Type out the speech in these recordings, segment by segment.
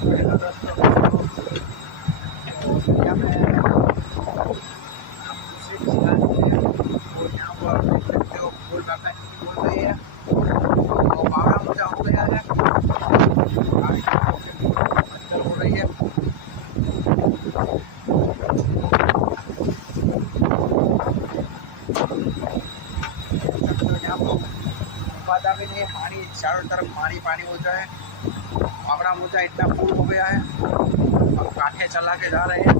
पहला रास्ता तो इंडिया में दूसरी सिलाई है और यहाँ पर देख सकते हो फूल बाबा की बोल रही है तो बावड़ा मोजा हो गया है। अंदर हो रही है यहाँ पर बाधा भी नहीं, पानी चारों तरफ पानी होता है। बावड़ा मोजा इतना फूल हो गया है, अब कांठे चला के जा रहे हैं।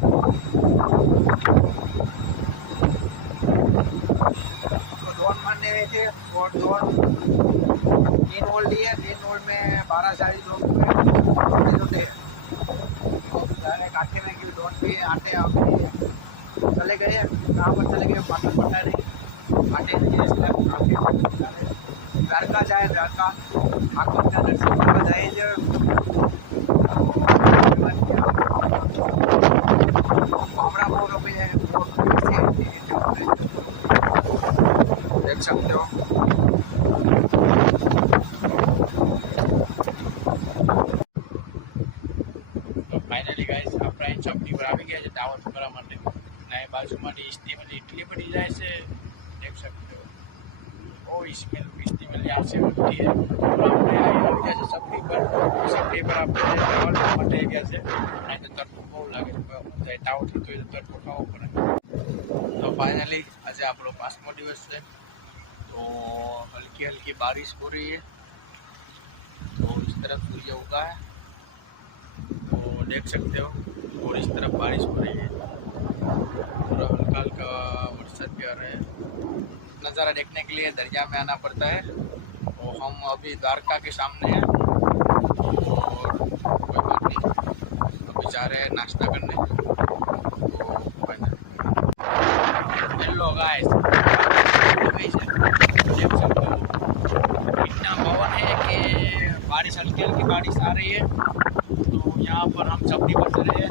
तो ड्रोन मारने गए थे और ड्रोन 3 होल लिए, 3 होल में 12-40 लोग छोटे कांठे में कि ड्रोन भी आटे चले गए, कहाँ पर चले गए पता नहीं। आटे द्वारका जाए, द्वारका ठाकुर दर्शन करवा जाए। बावड़ा मोड़ पे है, देख सकते हो। तो फाइनली गाइस આપણે અહીં ચોકડી પર આવી ગયા છે દાવત કરવા માટે અને બાજુમાંથી ઇસ્તીમલી એટલી બધી જાય છે દેખ सकते हो। ओ इसमें इस्तीमल यहाँ से होती है तो આપણે આવી ગયા છે ચોકડી પર આપણે દાવત માટે ગયા છે અને તડકો બહુ લાગે છે જાય દાવત તો તડકો ખાવો પડે। तो फाइनली आज આપણો 5મો દિવસ છે तो हल्की हल्की बारिश हो रही है तो इस तरफ सूर्य उगा है तो देख सकते हो और इस तरफ बारिश हो रही है पूरा हल्का हल्का बरसात भी आ रहा है। नज़ारा देखने के लिए दरिया में आना पड़ता है। तो हम अभी द्वारका के सामने हैं और कोई बात नहीं अभी जा रहे हैं नाश्ता करने। तो हेलो गाइस देख सकते हो इतना पवन है कि बारिश हल्की हल्की बारिश आ रही है तो यहाँ पर हम चपड़ी पर चले हैं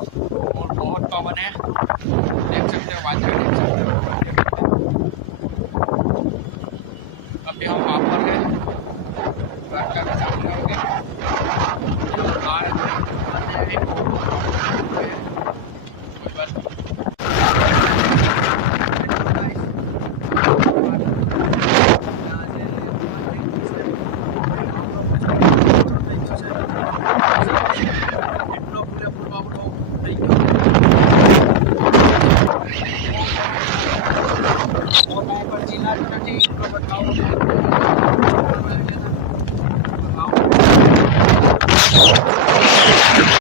और बहुत पवन है देख सकते हो बादल देख सकते हो।